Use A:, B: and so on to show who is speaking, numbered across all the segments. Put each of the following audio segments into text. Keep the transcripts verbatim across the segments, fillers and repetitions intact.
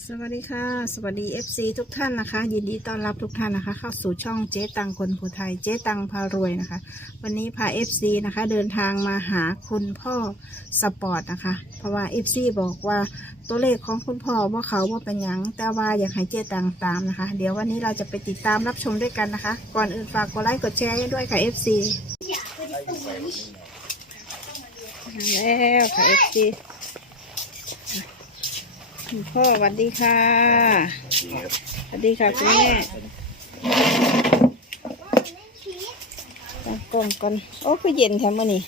A: สวัสดีค่ะสวัสดี เอฟ ซี ทุกท่านนะคะยินดีต้อนรับทุกท่านนะคะเข้าสู่ช่องเจ๊ตังคนผู้ไทยเจ๊ตังพารวยนะคะวันนี้พา เอฟ ซี นะคะเดินทางมาหาคุณพ่อสปอร์ตนะคะเพราะว่า เอฟ ซี บอกว่าตัวเลขของคุณพ่อว่าเขาว่าเป็นหยังแต่ว่าอยากให้เจ๊ตังตามนะคะเดี๋ยววันนี้เราจะไปติดตามรับชมด้วยกันนะคะก่อนอื่นฝากกดไลค์กดแชร์ให้ด้วยค่ะ เอฟ ซี แล้วค่ะ เอฟ ซีคุณพ่อสวัสดีค่ะสวัสดีค่ะคุณแม่ตั้งกล้องก่อนโอ้คือเย็นแถมมื้อนี้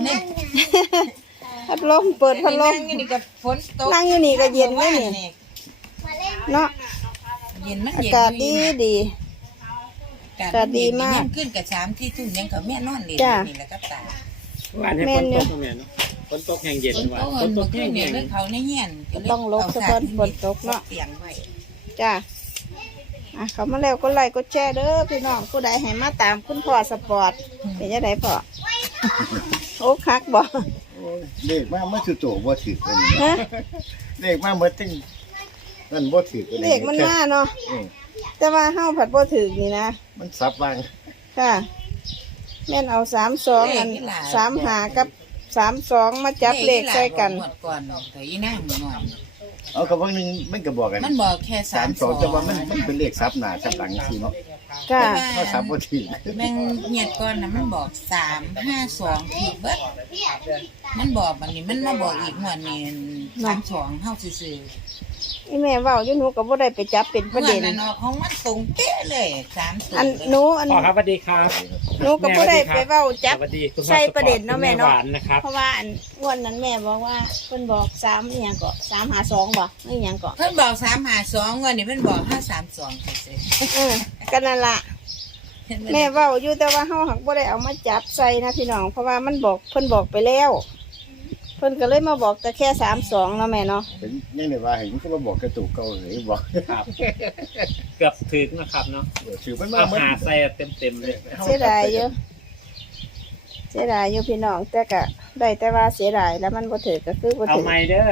A: พัดลมเปิดพัดลมนั่งอยู่นี่ก็ฝนตกนั่งอยู่นี่ก็เย็นเลยนี่เนาะอากาศดีดีอากาศดีมาก
B: ขึ้นกับสามที่ทุ่มยังกับแม่นอนเลยนี่แหละก็ตา
C: วันให้ฝนตกแม่เนาะฝนตกแห้งเย็นว่า
B: ฝนตกแห้งเย็นเขาในเงี้ยน
A: ต้องลบเฉพาะฝนตกเนาะ
B: เตียงไว้
A: จ้าอ่ะเขามาแล้วก็ไลค์ก็แชร์เด้อพี่น้องผู้ใดให้มาตามคุณพ่อสปอร์ตเป็นยังไงพ่อโอ้คักบ่
D: เลขมาเมื่อสุดโต่บ่ถือกันเลขมาเมื่อตั้งนั่นบ่ถือกัน
A: เลขมันมาเนาะแต่ว่าเฮาผัดบ่ถือนี่นะ
D: มันซับบ้าง
A: ค่ะแม่นเอาสามสองอันสามหากับสามสองมาจับเลขใส่กัน
B: ก่อนเนาะแต่ยี่นั่งนอน
D: เอากระบอกหนึ่งมันก็บอกกัน
B: มันบอกแค่
D: สามสองแต่ว่ามันมันเป็นเลขซับหน้าซับหลังสิเนาะ
A: ค่ะ
D: ก็ซับบ่ถือ
B: แม่งเงียดก่อนนะมันบอกสามห้าสองผิดเบิดมันบอกวันนี้มันมาบอกอีกหัวนี่สามสองเฮาซื่อ
A: ไอ้แม่เว้าอยู่หนูก็บ่ได้ไปจับเป็นประเด็น
B: นั่นเนาะของมันตรงเป๊ะเลยสามตัว
A: อันหนูอัน
C: พ่อครับสวัสดีครับ
A: หนูก็บ่ได้ไปเว้าจับใส่ประเด็นเนาะแม่เนาะเพราะว่าอันวันนั้นแม่บอกว่าเพิ่นบอกสามอีหยังก็สามหาสองบ่อีหยังก็
B: เพิ่นบอกสามหาสองวันนี้เพิ่นบอกห้าสามสองซื่อ
A: เออก็นั่นล่ะแม่เว้าอยู่แต่ว่าเฮาหักบ่ได้เอามาจับใส่นะพี่น้องเพราะว่ามันบอกเพิ่นบอกไปแล้วเพิ่นก็เลยมาบอกแต่แค่สามสองเนาะแม่เนาะ
D: เป็นนี่เนี่ยว่าเห็นก็มาบอกกระตุกเก่าเลยบอก
C: ครับเกือบถึงนะครับเนาะ
D: ถือมันมา
C: หาใส่เต็มเต็มเลย
A: เสียดายเยอะเสียดายอยู่พี่น้องแต่ก็ได้แต่ว่าเสียดายแล้วมันบ่ถือก็คือบ่ถือ
C: เอาไม่เด้อ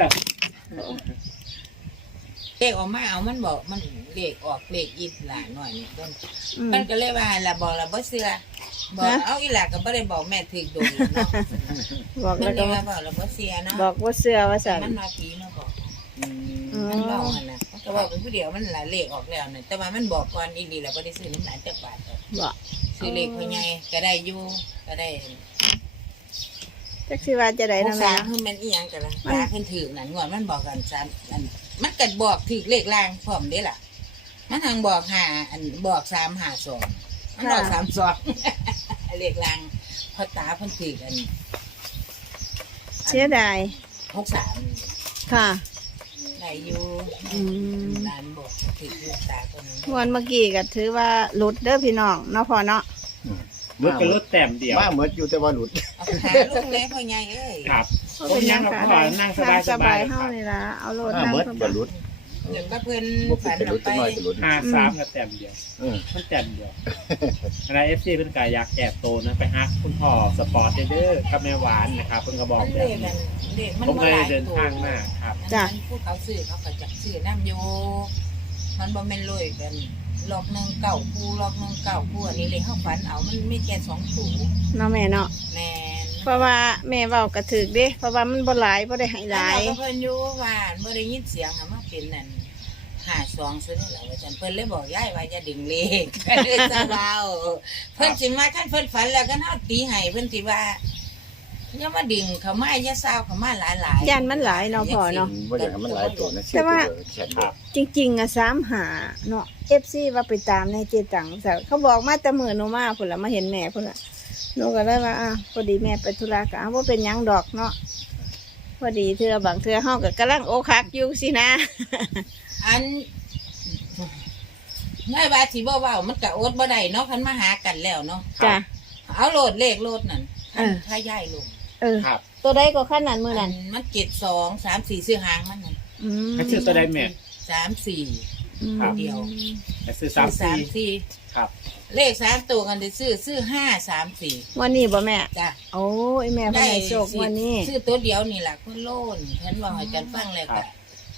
B: เลขออกมาเอามันบอกมันเลขออกเลขอีหลาหน่อยนี่ต้นมันก็เลยว่าละบอกละบ่เชื่อบอกเอาอีหลาก็บ่ได้บอกแม่ถึกโดนเนาะ
A: บอกแล้วก็ว่า
B: บอกละบ่เชื่อเนาะ
A: บอกว่าเชื่อว่าซั่น
B: มันมาผีมาบอกมันเว้าหั่นน่ะก็บอกเป็นผู้เดียวมันหลายเลขออกแล้วน่ะแต่ว่ามันบอกก่อนอีหลีแล้วบ่ได้ซื้อน้ำหลายจักบาท
A: บ่
B: ซื้อเลขพ่อใหญ่ก็ได้อยู่ก็ได้
A: จักสิว่าจะได้นำแม่
B: คือมันอีหยังกันล่ะตาเพิ่นถือนั่นงวดมันบอกกันซันอันมันก็บอกถือเลขล่างพร้อมเด้ล่ะมันทางบอกห้าอันบอกสามห้าสองมันบอกสามสองเลขล่างพอตาเพิ่นถือกัน
A: เสียดาย
B: หกสาม
A: ค่ะ
B: ได้อยู่ร้านบอกถือลูกตาคนนี้
A: วันเมื่อกี้ก็ถือว่าหลุดเด้อพี่น้องเนาะพอเนาะ
C: หลุดก็หลุดแต้มเดียว
D: มาเหมือนอยู่แต่ว่าหลุด
B: หาลูกเล็กพ่อใหญ่เอ้ย
C: ครับผมยังกับพ่อนั่งสบายสบาย
A: เฮานี่ล่ะเอาโลด
D: นั่งสบายหลุด
B: เดี๋ยวก็เพิ่นฝันไป
C: ห้าสามกับแต้มเดียวมันแต้มเดียวอะไรเอฟซีเป็นกายอยากแอบโตนะไปฮักคุณพ่อสปอร์ตเด้อกับแม่หวานนะครับเพิ่นก็บอกแบบนี้ผมเลยเดินทางมาครับ
B: จ้ะผู้เขาซื้อเขาก็จับซื้อน้ำโยมันบ่แม่นเลยเป็นหลอกหนึ่งเก่าคู่หลอกหนึ่งเก่าคู่อันนี้เลยเข้าฝันเอามันไม่แก่สองถู
A: เนาะแม่เนาะ
B: แม่
A: เพราะว่าแม่เว้ากระถึกเด้เพราะว่ามันบ่หลายบ่ได้ให้หลาย
B: เพิ่นอยู่ว่าบ่ได้ยินเสียงอะมาเป็นนั่นห้าสองซื้อแล้วว่าจันเพิ่นเลยบอกยายว่าอย่าดึงเลขก็เลยจะเว้าเพิ่นสิมาคันเพิ่นฝันแล้วก็เฮาตีให้เพิ่นสิว่าอย่ามาดึงเขามาอย่าซาวเขามาหลาย
A: ๆย่านมันหลายเนาะพ่อเนาะ
D: บ่อยากให้มันหลายตัวนะแต่ว่า
A: จริงๆอะสามหาเนาะ เอฟ ซี ว่าไปตามในเจตังเขาบอกมาแต่มื้อหนูมาพุ่นล่ะมาเห็นแม่พุ่นล่ะหนูก็เลยว่าอ่ะพอดีแม่ไปธุระก็บ่เป็นหยังดอกเนาะพอดีเทื่อบางเทื่อเฮาก็กำลังโอคักอยู่สินะ
B: อันง่ายว่าสิบ่เว้ามันก็อดบ่ได้เนาะคันมาหากันแล้วเนาะ
A: จ้ะ
B: เอาโหลดเลขโหลดนั่นถ้าย้ายลง
A: เออตัวใดก็ขั้นนั้นมื้อนั้น
B: มันเจ็ด สอง สาม สี่ซื้อหางมันนั่น
A: อืม
C: ให้ซื้อตัวใดแม่
B: สาม สี่เดียว
C: ให้ซื้อสาม สี่ครับ
B: เลขสามตัวกันได้ซื้อซื้อห้า สาม สี่
A: วันนี้บ่แม่
B: จ้ะ
A: โอ้ยแม่เพิ่นให้โชควันนี้
B: ซื้อตัวเดียวนี่ล่ะคุณโลนเพิ่นว่าให้กันฟังแล้วก็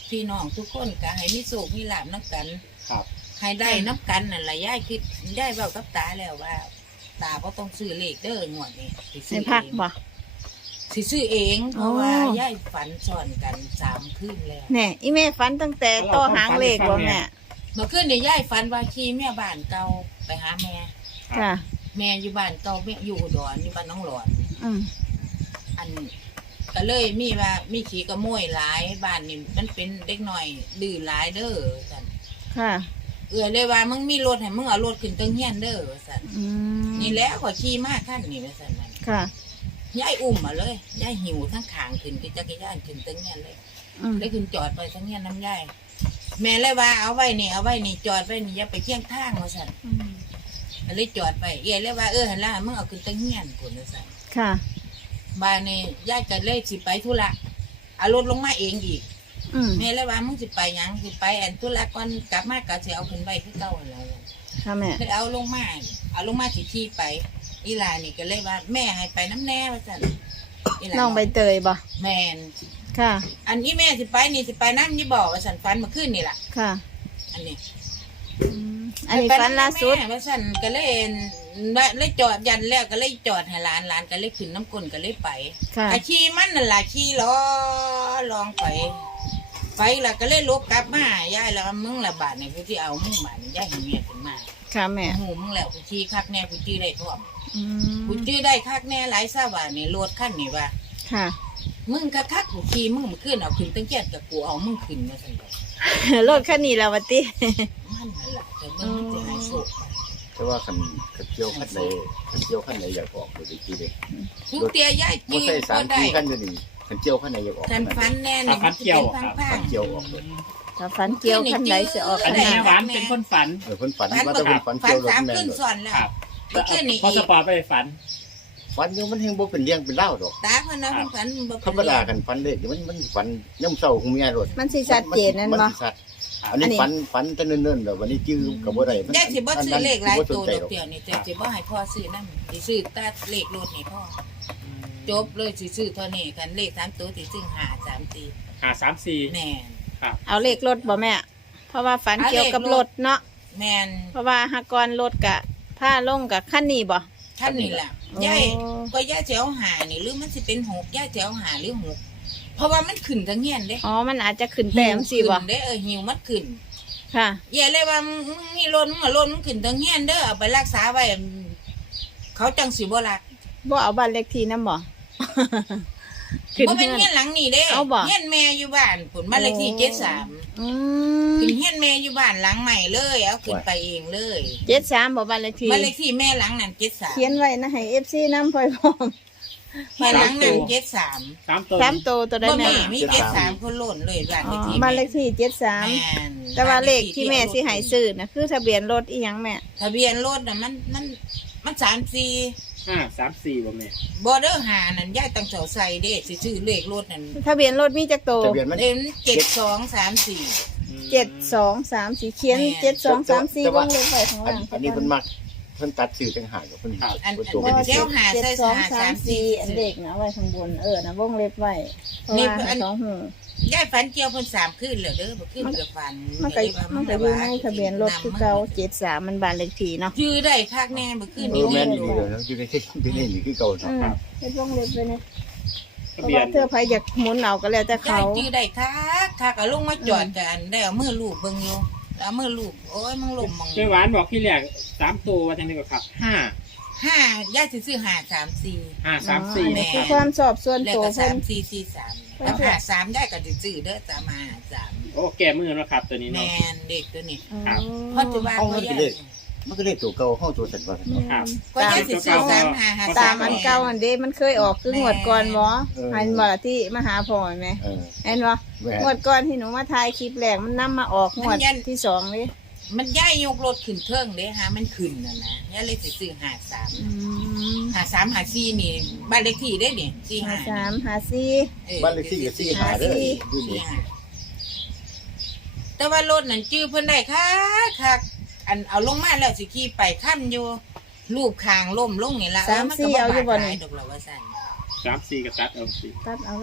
B: พี่น้องทุกคนก็ให้มีโชคมีลาภนํกัน
C: ครับ
B: ให้ได้น้ำกันนั่นแหละยายคิดยายเว้ากับตาแล้วว่า ตาบ่ต้องซื้อเลขเด้องวดนี้สิ
A: ใน
B: ซื้อ
A: พัก
B: เอง
A: บ่
B: สิซื้อเองเพ
A: อ๋อ
B: ราะว่ายายฝันซ้อนกันสามคืนแล้ว
A: แน่อีแม่ฝันตั้งแต่ต่อหางเลขบ่แม่
B: เมื่อคืนนี่ยายฝันว่าขี่แม่บ้านเก่าไปหาแม่
A: ค่ะ
B: แม่อยู่บ้านเก่าแม่อยู่อุดรอยู่บ้านน้องหลอด
A: อืม
B: อันก็เลยมีว่ามีขี่กระโมยหลายบ้านนี่มันเป็นเด็กหน่อยดื้อหลายเด้อสั่น
A: ค่ะ
B: เอื้อเลยว่ามึงมีรถให้มึงเอารถขึ้นเตังเฮียนเด้อสั่น
A: อืม
B: นี่แหล้วก็ขี่มาท่านนี่ว่าสั่นมัน
A: ค่ะ
B: ยายอุ้มมาเลยยายหิวทั้งขางขึ้นกับจักรยานขึ้นเตังเฮียนเลย
A: อืม
B: เลยขึ้นจอดไปเตังเฮียนน้ำยายแม่เลยว่าเอาไว้นี่เอาไว้นี่จอดไว้นี่อย่าไปเที่ยงทางว่าสั่น
A: อืม
B: ก็เลยจอดไปเอื้อเลยว่าเออหันล่ะมึงเอาขึ้นเตังเฮียนพุ่นว่าสั่น
A: ค่ะ
B: บ้านนี่ยายก็เลยสิไปธุระเอารถลงมาเองอีก
A: อืม
B: แม่เลยว่ามึงสิไปหยังสิไปแอนธุระก่อนกลับมาก็สิเอาขึ้นไว้คือเก่าหั่นแหล้ว
A: ค่ะแม่
B: เลยเอาลงมาเอาลงมาสิขี่ไปอีหลานี่ก็เลยว่า แม่ให้ไปน้ำแน่ว่าซั่นอีหลา
A: น้องใบเตยบ่
B: แม่น
A: ค่ะ
B: อันนี้แม่สิไปนี่สิไปน้ำนี่บอกว่าซั่นฝันเมื่อคืนนี่ล่ะ
A: ค่ะ
B: อันนี้
A: อืมอันนี้ฝันล่าสุด
B: ไปน้ำแม่ว่าซั่นก็เลยว่าเลยจอดยันแล้วก็เลยจอดให้หลานหลานก็เลยขึ้นน้ำก้นก็เลยไป
A: ค่ะ
B: ก็ขี่มันนั่นล่ะขี่ล้อลองไปไปแล้วก็เลยลบกลับมายายแล้วมึงละบาทในผู้ที่เอามึงบาทนี่ยายให้เมียขึ้นมา
A: ค่ะแม่
B: หูมึงแล้วกูขี่คักแน่กูจี้ได้ท่วม
A: อื
B: กู
A: ม
B: จี้ได้คักแน่หลายซาบาทนี่รถขั้นนี่ว่า
A: ค่ะ
B: มึงกะคักกูขี่มึงมาขึ้นเอาขึ้นตั้งแก่กับกูเอามึงขึ้นมาสั่นเลย
A: รถคันนี้แล้ววัติ
B: มันนั่นแหละแต่มึงมันจะหายโศก
D: แต่ว่าคันคันเกี่ยวคันใดคันเกี่ยวคันใดอยากออกบ่ได้กี่เด้
B: ทุกเตียย่าย
D: บ่
B: จี้
D: ใช่สา
B: ก็
D: ม
B: ได้
D: สี่คันอยู่นี่คันเกี่ยวคันใดอยากออก
B: กันฟันแน่
C: อ่ะ
B: นี่
C: ฟันเกี่ยว
B: พัง
C: ครับ
B: พั
D: คั
B: ง
D: นเกี่ยวออกเลย
A: ถ้าฝันเกี่ยวคันไหนสิออก
C: อั
A: คั
C: น
A: น
C: นี้
A: นั้น
C: แม่หวานเป็นคนฝัน
D: เออเพิ่นฝัน
B: ฟัน
D: ว่าแต่เพิ่นฝัน
B: ฟั
D: เกี่
B: น
D: ยวรถ
B: สาม
D: แม่น
B: ขึ้น
D: รถ
B: ซ้อนแล้ว
C: ครับ
B: เมื่อคืนนี่
C: พอ
B: อี
C: ส
B: ก
C: ปอร์ตไปฝัน
D: ฝันอยู่มันแฮงบ่เป็นเรื่องเป็นเล่าวดอก
B: ตาพนักฝันบ่
D: ธรรมดากันฝันเด็กมันมันฝันย่ำเศร้าของเมียรถ
A: มันสิชัดเจนนั่น
D: มั
A: บ่
D: สิชัดอันนี้ฝันฝันแต่เนิ่นๆแล้ววันนี้จื้อกับบ่ได้มัน
B: ย่ายสิบ่ซื้อเลขหลาย
D: บ่สน
B: ตัว
D: ใจ
B: ดอก
D: หรอก
B: เดียวนี่แต่สิบ่ให้พ่อซื้อนั่นสิซื้อแต่เลขรถนี่พ่อจบเลยสิซื้อเท่านี้กันเลขสามตัวสิซื้อห้าสามสี่
C: หาสามสี่
B: แม่น
C: ครับ
A: เอาเลขรถบ่แม่ เพราะว่าฝันเกี่ยวกับรถเนาะ
B: แม่น
A: เพราะว่าหากรรถกะผ้าลงกับขั้นนี้บ่
B: ท่านนี่แหละ
A: โอ้
B: ย่ายก็ย่าเจ้าหานี่หรือมันสิเป็นหกย่าเจ้าหาหรือหกเพราะว่ามันขึ้นทั้งเงี้ยนเด้
A: อ๋อ มันอาจจะขึ้นแต้มสิบ่
B: ขึ้นเด้เออหิวมันขึ้น
A: ค่ะ
B: ย่าเลยว่ามึงมีรถมึงเอารถมึงขึ้นทั้งเงี้ยนเด้อเอาไปรักษาไว้เขาจังสิบ่รัก
A: บ่เอาบ้านเลขที่นำบ่ ขึ้น
B: บ่เป็น
A: เฮือน
B: เงี้ยนหลังนี่เด้
A: เอาบ่
B: เงี้ยนแม่อยู่บ้านผลบ้านเลขที่เจ็ดสาม
A: อืม
B: ขึ้นเงี้ยนแม่อยู่บ้านหลังใหม่เลยเอาขึ้นไปเองเลย
A: เจ็ดสามบ่บ้านเลขที่
B: บ้านเลขที่แม่หลังนั้นเจ็ดสาม
A: เขียนไว้นะให้ เอฟ ซี นำพร้อม
B: แม่หลังนั้นเจ็ดสาม
C: สามตัว
A: สามโตวตัวใด
B: บ่
A: แม่
B: มีมีเจ็ดสามคนโหล่นเลยบ้าน
A: อ๋
B: เล
A: อ
B: ขที่
A: บ้านเลขที่เจ็ดสาม
B: แม่น
A: แต่ว่าเลขที่แม่สิให้ซื้อน่ะคือทะเบียนรถอีหยังแม่
B: ทะเบียนรถน่ะมันมันมันสามสี่
C: ห้าสามสี่บ่แม่
B: บอเดอร์หานั่นย่ายตังเสาใส่เด้สิชื่อเลขรถนั่น
A: ทะเบียนรถมีจักโตว
D: ทะเบียนมัน
B: เอ็นเจ็ดสองสามสี่
A: เจ็ดสองสามสี่เขียน
B: แม่
A: เจ็ดสองสามสี่
D: แต่
A: ว
D: ว่า
A: งเล็บไว้ข้าง
D: อัน
A: ล่าง
D: อันนี้เพิ่นมักเพิ่นตัดชื่อจังหากกับเพิ่น
C: ครับ
B: อัน
D: เพิ่น
B: อั
D: ตัวเป็น
B: น
D: พิเศ
B: เจ้า
D: ษ
B: หา
A: เจ็ด
B: ใส่
A: สอง
B: หา
A: สา
B: สาม ม
A: สี่
B: สี่
A: อันเด็กนะไว้ข้างบนเออนะวงเล็บไว้เพราะ
B: นี่
A: ว่า
B: อัน
A: สองหู
B: ย่ายฝันเกี่ยวเพิ่นสามขึ้นแล้วเด้อบ่ขึ้นเกือบฝัน
A: มันก็มันก็อยู่ในทะเบียนรถคือเก่าเจ็ดสามมันบ้านเลขที่เนาะ
B: ชื่อได้คักแน่บ่ขึ้น
D: เอ
B: นี่
D: อแม่น
B: แม่
D: อีหลีเลยอยู่ในที่อยู่ในนี่คือเก่า
A: อื
D: เนาะ
A: มเฮ็ดวงเล็บไว้เนี่ยเพ
C: ทะ
A: ราะ
C: เบีย
A: ว่าน เธอใครอยากหมุนเอาก็แล้วแต่
B: ย่า
A: เขา
B: ยชื่อได้คักคักเอาลงมาจอดกันได้เอามือลูบเบิ่งอยู่เอามือลูบโอ้ยมึงลมมอง
C: แม่หวานบอกพี่แหลกสามตัวว่าจังได๋ก็ครับห้า
B: ห้าย่ายสิซื้อหาสามสี่
C: ห้าสามสี่
A: อัน
C: นะ
A: นี้
C: ค
A: คือ
C: รับ
A: ความสอบส่วน
B: แล้ว
A: ตัว
B: ก็
A: เพิ่
B: สาน มสี่สี่สามแล้วหาสามย่ายก็สิซื้อเด้อสามหาสาม
C: โอ้แก่มือแล้วครับตัวนี้
B: แม
C: เนาะ
B: นเด็กตัวนี้
A: อ๋อ
C: ครับ
B: เพราะจุบันเขาย่าย
D: มันก็เลขตัวเก่าเข้าตัวสันว่าซั่นเนาะ
C: ครับ
B: ก็ย่ายสิซื้อสามหาหา
A: ตามอันเก่าอันเด้มันเคยออกคืองวดก่อนบ่อันบ่ล่ะที่มาหาพ่อแม่
D: เออ
A: เห็นบ่
D: แม่
A: งวดก่อนที่หนูมาถ่ายคลิปแรกมันนำมาออกงวดที่สองนี่
B: มันย่ายยกรถขึ้นเทิงเด้ฮะมันขึ้นน่ะนะย่ายเลยสิซื้อหาสาม
A: อืม
B: หาสามหาสี่นี่บ้านเลขที่ได้นี่สี่
A: หา
B: หา
A: สามหาสี่
B: ออ
D: บ้านเลขที่ก็สี่หาเด้ออยู่
B: สี่
D: นี่
B: หาแต่ว่ารถนั่นจื้อเพิ่นได้ค่ะค่ะอันเอาลงมาแล้วสิขี่ไปค่ำอยู่รูปคางล่มลงนี่ละ
A: สามสี่เอาอยู่บ่
B: นี่
A: นี่
B: ดอกละว่าซั่น
C: สามสี่ก็ตัดเอาสิ
A: ตัดเอาเลย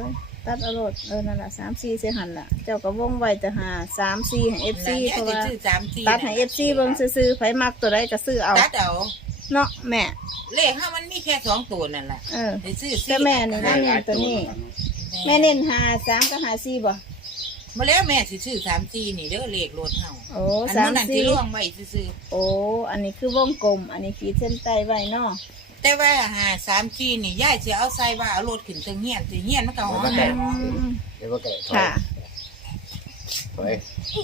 A: ตัดเอารถเออนั่นแหละสามสี่เสียหันล่ะเจ้าก็วงไว้แต่หาสามสี่ให้เอฟซีเพราะว่า
B: ซื้อสามสี่
A: ตัดให้เอฟซีเบิ่งซื้อๆไผมักตัวใดก็ซื้อเอา
B: ตัดเอา
A: เนาะแม่
B: เลขห้ามันมีแค่สองตัวนั่นแหละ
A: เออ
B: ไปซื้อ
A: แต่แม่นี่นะเน้นตัวนี้ แม่เน้นหาสามก็หาสี่บ่
B: มาแล้วแม่สิซื้อสามสี่นี่เด้อเลขรถเฮา
A: โอ้
B: อัน
A: สา
B: นั้
A: ม
B: นนั่นที่
A: สี่
B: ล่วงไว้ซื้อ
A: โอ้อันนี้คือวงกลม อันนี้ขีดเส้นใต้ไว้เนาะ
B: ๆแต่ว่าหาสามสี่นี่ยายสิเอาใส่ว่าเอารถขึ้นเทิงเฮียนสิเฮียนมันก็หอม
A: อืม
D: เดี๋ยวก็แกะถอย
A: ค่ะ
D: ถอย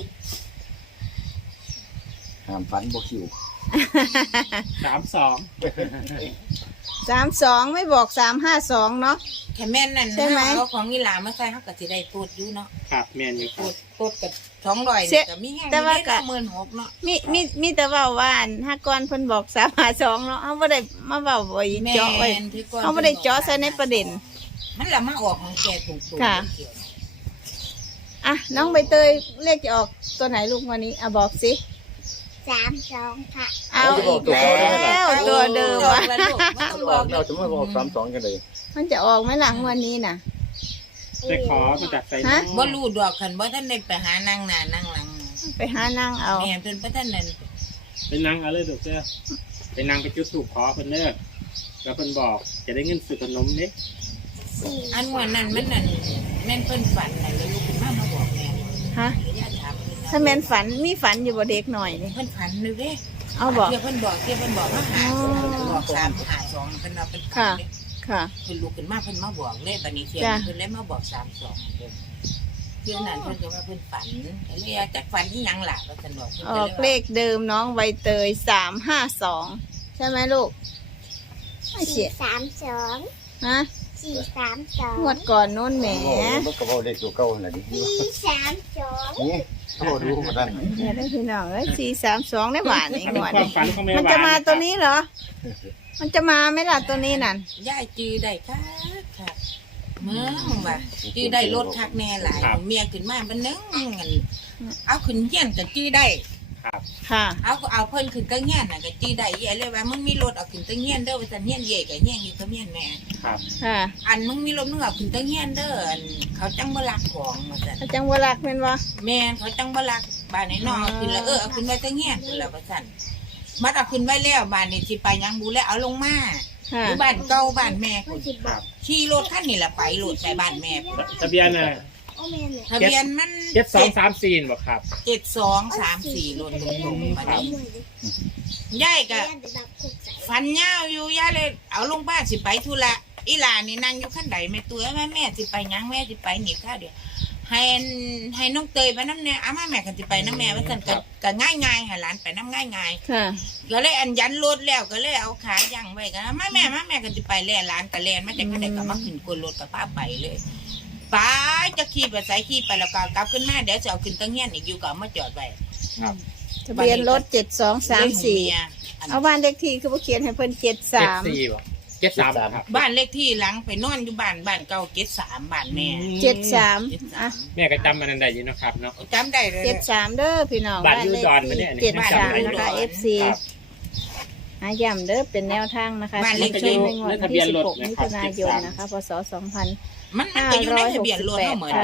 D: ห้ามฝันบ่คิว
C: สามสอง
A: สามสองไม่บอกสามห้าสองเนาะ
B: แค่แม่นนั่น
A: ใช่ไหม
B: เอาของอีหลามาใส่เฮาก็สิได้ตูดอยู่เนาะ
C: ครับแมนอยู่ค
B: ตู
C: รับ
B: ดตูดกับสองร้อย
A: เสี
B: นี่
A: ย
B: ก็มีแห้ง
A: แต่ว่าก็
B: หมื่นหกเนาะ
A: มีมีมีแต่เว่าว่าอันถ้าก่อนเพิ่นบอกสามห้าสองเนาะเอาบ่ได้มาเว้าไว้
B: แม่
A: เจาะไว้
B: นที่ก่น
A: เอาบ่ได้เจาะใส่ในประเด็น
B: มันละมาออกของแกตุ่มๆ
A: ค่ะ
B: เกี่ยว
A: อ่ะน้องใบเตยเลขจะออกตัวไหนลูกวันนี้อ่ะบอกสิ
E: สามสองค่ะ
A: เอาอีกแล้วตัวเดิมวะ
B: แล้วลูกมันต้องบอก
D: เราจะมาบอกสามสองกันเลย
A: มันจะออกไหมหลังวันนี้น่ะ
C: ไปขอมาจากไซ
A: ฮะ
C: โน่
B: บ่รู้ดอกคันบ่ท่านได้ไปหานั่งหน้านั่งหลัง
A: ไปหานั่งเอา
B: แม่เพิ่นบ่ท่านนั่น
C: เป็นนางเอาเลยดูเจ้าเป็นนางไปจุดถูกขอเพิ่นเลิกแล้วเพิ่นบอกจะได้เงินซื้อขนมนี่
E: สี่
B: อันว่านั้นมันนั่นแม่นเพิ่นฝันนั่นแล้วลูกขึ้นมามาบอกแม่
A: ฮะ
B: ย่าถามเพิ่น
A: ถ้าแม่นฝันมีฝันอยู่บ่เด็กหน่อยนี่
B: เพิ่นฝันนึกเด้
A: เอาบอก
B: เที่ยเพิ่นบอกเที่ยเพิ่นบอกมาหา
A: อ๋อ
B: บอกสามหาสองเพิ่นเอาเพิ่นฝั
A: ค่ะ
B: นเด้
A: ค่ะ
B: เพิ่นลุกขึ้นมาเพิ่นมาบอกเลยบัดนี้เที่ย
A: จ้ะ
B: เพิ่นเลยมาบอกสามสองเด้อเที่ยนั้นเพิ่นก็ว่าเพิ่นฝันก็เลยว่าจักฝันอีหยังล่ะว่าซั่นดอกเพิ่น
A: อ
B: ก็
A: อก
B: เล
A: เลย ขเดิมน้องใบเตยสามห้าสองใช่ไหมลูกไม่เสี
E: สี่
A: ย
E: สามสอง
A: ฮะ
E: สี่สามสอง
A: งวดก่อนโน้นแหม
D: มันก็บอกเลขตัวเก่าน่ะดิ
E: สี่สามสอง
D: นี่เขาดูมาด้าน
A: เดี๋ยวได้พี่น้องเอ้ยสี่สามสองได้หวานอีก
C: เป็น
A: หวาน
C: ความฝันของแม่
A: มัน
C: วาน
A: จะมาตัว
C: ครับ
A: นี้เหรอ มันจะมาไหมล่ะตัวนี้นั่น
B: ยายจือได้ค่ะค่ะเมืองว่าจือได้รถคักแน่หลายเมียขึ้นมาบันนึงกันเอาขึ้นเฮียนก็จือได้
C: ครับ
A: ค่ะ
B: เอาเอาเพิ่นขึ้นก็เฮียนน่ะก็จือได้ใหญ่เลยว่ามึงมีรถเอาขึ้นตั้งเฮียนเด้อว่าซั่นเฮียนใหญ่ก็เฮียนอยู่กับเฮียนแม่
C: ครับ
A: ค่ะ
B: อันมึงมีรถมึงเอาขึ้นตั้งเฮียนเด้ออันเขาจังบ่รักของว่าซั่น
A: อาจารย์วรักษ์เป็นวะ
B: แม่นเขาจังบ่รักบ้านไหนน้องเอาขึ้นแล้วเออเอาขึ้นไว้ตั้งเฮียนพุ่นแล้วว่าซั่นมัดเอาขึ้นไว้แล้วบ้านนี้สิไปยังบูแล้วเอาลงมา
A: ค่ะ
B: อยู่บ้านเก่าบ้านแม่
E: มั
B: พุ่
E: น
B: น
E: สิบ
C: ครับ
B: ขี่รถคันนี้ล่ะไปรถไปบ้านแม่พุ่น
C: ทะเบียนน่ะ
E: โอ้แม่เนี่ย
B: ทะเบียนมัน
C: เจ็ดสองสามสี่บ่ครับ
B: เจ็ดสองสามสี่รถตรงๆมานี้ยายก็
E: เรียนแต่แบบคุกใส่
B: ฟันยาวอยู่ยายเลยเอาลงบ้านสิไปธุระอีหลานี่นั่งอยู่ขั้นใดแม่ตัวแม่แม่สิไปหยังแม่สิไปหนีข้าวเดียวให้อันให้น้องเตยไปน้ำแน่อามาแม่กันสิไปน้ำแม่ว่าสันก็ก็ง่ายง่ายๆให้หลานไปน้ำง่ายง่าย
A: ค่ะ
B: ๆก็เลยอันยันรถแล้วก็เลยเอาขายั่งไว้กันมาแม่มาแม่กันสิไปแล้วหลานก็แลนมาแต่ก็ได้ก็มาขึ้นกลรถกับป้าไปเลยไปจะขี่ไปใส่ขี่ไปแล้วก็กลับขึ้นมาเดี๋ยวจะเอาขึ้นตั้งเฮียนอีกอยู่ก็เอามาจอดไว้
C: ครับ
A: ทะเบียนรถเจ็ดสองสามสี่
B: เลยหูเยอัน
A: เอาบ้านเลขที่คือว่าเขียนให้เพิ่นเจ็ด
C: เจ็ด
A: สาม
C: สี่บ่เจ็ดสามครับ
B: บ้านเลขที่หลังไปนอนอยู่บ้านบ้านเก่าเจ็ดสามบ้านแม่
A: เจ็ดสาม
B: เจ็ดสา
A: อ่ะ
B: ม
C: แม่ก็จำมันนันได้อยู่นะครับเนาะ
B: จำได้เลย
A: เจ็ดสามเด้อพี่น้อง
C: บ้านอยู่
A: เลข
C: ดอนมาเนี่ย
A: ที่เจ็ดสาม
C: บ้านอยู่
A: นะคะ
C: ดอน
A: เอฟซี
C: ครับ
A: อาย้ำเด้อเป็นแนวทางนะคะ
B: บ้านเลขที่
A: ที่ในงวด
C: ทะเบี
A: ที่
C: ยน
A: สิบ
C: รถ
A: หก
C: นะ
A: มิ
C: ครับ
A: ถุนายนนะคะพศสองพัน
B: มันมัน
A: ห้า
B: ก็อยู่ใน
A: ร้อย
B: ทะ
A: หก
B: เบียน
A: สิบ
B: รถ
A: แปด
B: เขาเหมือน
A: ค่ะ
B: เด้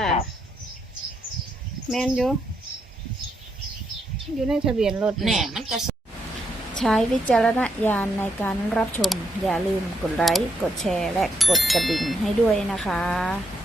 A: แม่นอยู่อยู่ในทะเบียนรถ
B: แน่มันก็
A: ใช้วิจารณญาณในการรับชม อย่าลืมกดไลค์ กดแชร์ และกดกระดิ่งให้ด้วยนะคะ